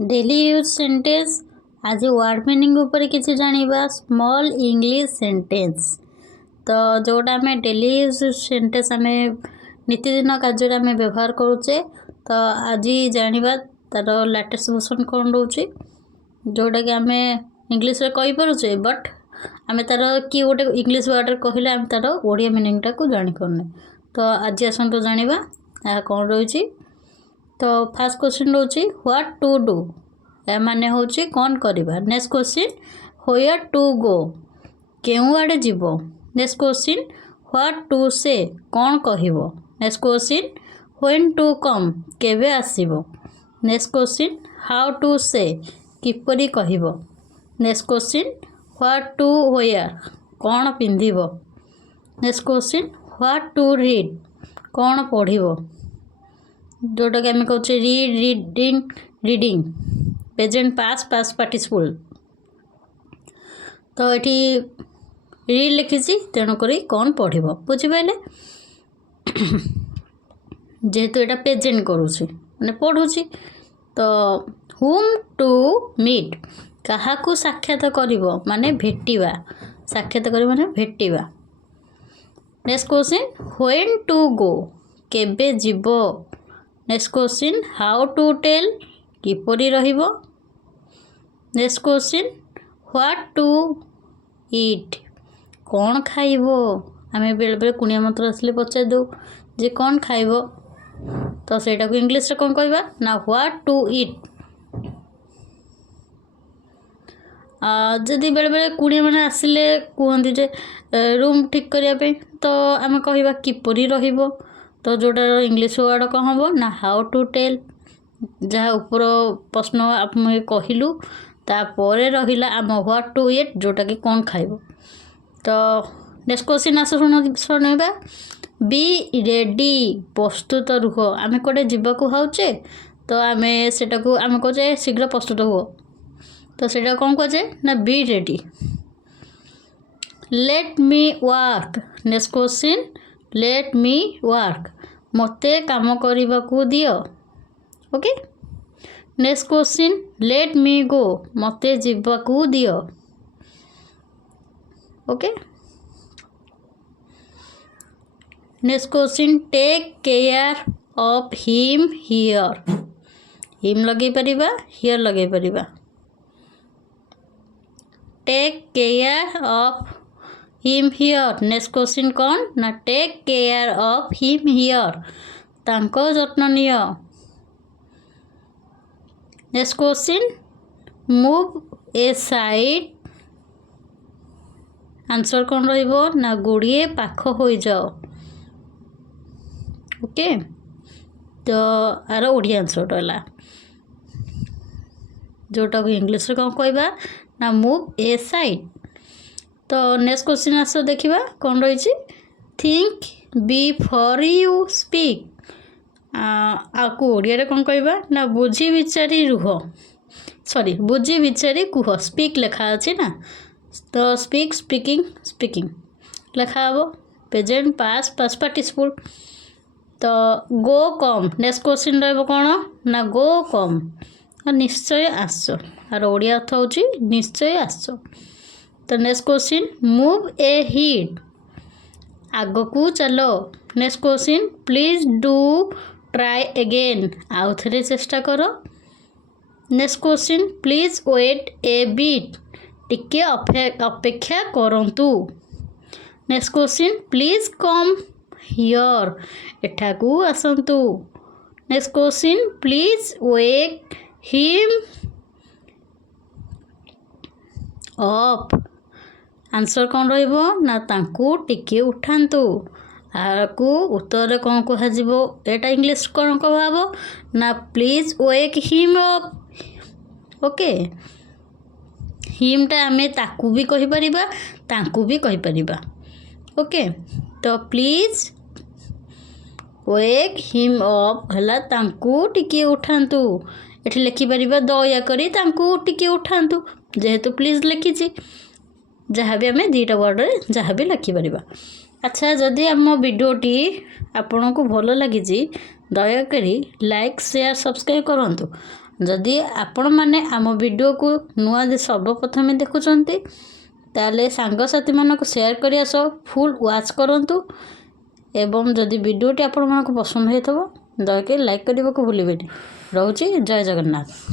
Daily use sentence आज word meaning ऊपर किसी जानिबा स्मॉल इंग्लिश सेंटेंस तो जोटा आम डेली यूज सेंटेंस आम नीतिदिन कार्य आम व्यवहार करुचे तो आज जानिबा तार लेटेस्ट वर्जन कौन रोचे जोटा कि आम इंग्लिश रे कहि पारुचे बट आम तार कि गोटे इंग्लिश वर्ड कहले आम तार ओडिया मीनिंग टा को जानि पारने तो आज आसंतु जानिबा या कौन रोची। तो फास्ट क्वेश्चन रोची व्हाट टू डू या माने होची कौन करबा। Next question where to go केउ आड़े जीवो। Next question what to say कौन कहिबो। Next question when to come केबे आसीबो। Next question how to say किपरि कहिबो। Next question what to wear कौन पिंधिबो। Next question what to read कौन पढ़िबो जोटा कि आम कहे read reading reading present past past participle तो ये रीड लिखी तेणुक कौन पढ़ बुझिपारे जेहेतु यहाँ प्रेजेंट करुँची मैंने पढ़ुची तो हुम टू मीट क्या साक्षात कर माने भेटिवा साक्षात कर माने भेटिवा। Next question when to go केबे जीवो। Next question how to tell किपरि रहिबो। Next question what to eat कौन खाइबो आमे बेले बेले कुनिया मंत्र आसले पचार दो जे कौन खाइबो तो सेटा को इंग्लिश रे कौन कहबा ना व्हाट टू ईट। जदि बेले बेले कुनिया माने आसिले कहंती जे रूम ठीक करिया पे तो आमे कहबा किपरि रहिबो तो जोटा इंग्लिश वर्ड कौन हम ना हाउ टू टेल जहाँ ऊपर प्रश्न आप कहलु तापर रहा आम व्हाट टू ईट जोटा कि कौन खाइब। तो नेक्स्ट क्वेश्चन आस शुणा बी रेडी प्रस्तुत रुह आम कौटे जावाक हाउचे तो आम सेटा को आम कहे शीघ्र प्रस्तुत हुआ तो सेटा कौन कहे ना be ready. Let me work next question let me work मते काम करने को दियो okay. Next question let me go मते जीवाकू दियो okay. Next question take care of him here him लगे परिबा हियर लगे परिबा take care of him here. Next question कौन ना take care of him here तांको जत्न नियो। Next question move aside answer कौन रहिबो ना गुड़िए पाख हो जाओ ओके। तो आर ओडिया आंसर रहा जोटा को इंग्लिश रे कौन कहबा ना मूव ए साइड। तो नेक्स्ट क्वेश्चन आस देखा कौन रही थिंक बिफोर यू स्पीक आपको ओडिया कौन कहबा ना बुझी विचारी रुह सॉरी बुझी विचारी कुह स्पीक लिखा अच्छे ना तो स्पीक स्पीकिंग स्पीकिंग लिखा हे प्रेजेंट पास्ट पास्ट पार्टिसिपल। तो गो कम नेक्स्ट क्वेश्चन रहिबो कौन ना गो कम निश्चय आस आर ओडिया अर्थ होची निश्चय आस। तो next question move ahead आग को चलो। Next question please do try again आउ थे चेष्टा करो। Next question please wait a bit टिके अपेक्षा करंतु। Next question please come here एठाकू आसंतु। Next question please wake him up answer कौन रहिबो ना तांकू टिके उठांतु आकू उत्तर कौन कह एटा इंग्लिश कौन कहबो ना please wake him up okay. हिमटा आमे ताकू भी कहि परिबा तांकू भी कहि परिबा ओके। तो प्लीज वेक हिम अप हला तांकू टिके उठांतु एठी लिखि परिबा दया करी तांकू टिके उठांतु जेहेतु प्लीज लिखिछि जहाँ भी आम दुईटा वर्ड जहाँ भी लिखिपर। अच्छा जदि आम वीडियोटी आपन को भल लगी दयाकोरी लाइक शेयर सब्सक्राइब करूँ जदि आपण मैंने आम वीडियो को नुआ सर्वप्रथमे देखुंट ताले सांगसाथी मानक शेयर करिया सह फुल वाच करंतु एवं जदि वीडियोटी आपण मानक पसंद होइथबो दयके लाइक करने को भूलिबेनी। रोची जय जगन्नाथ।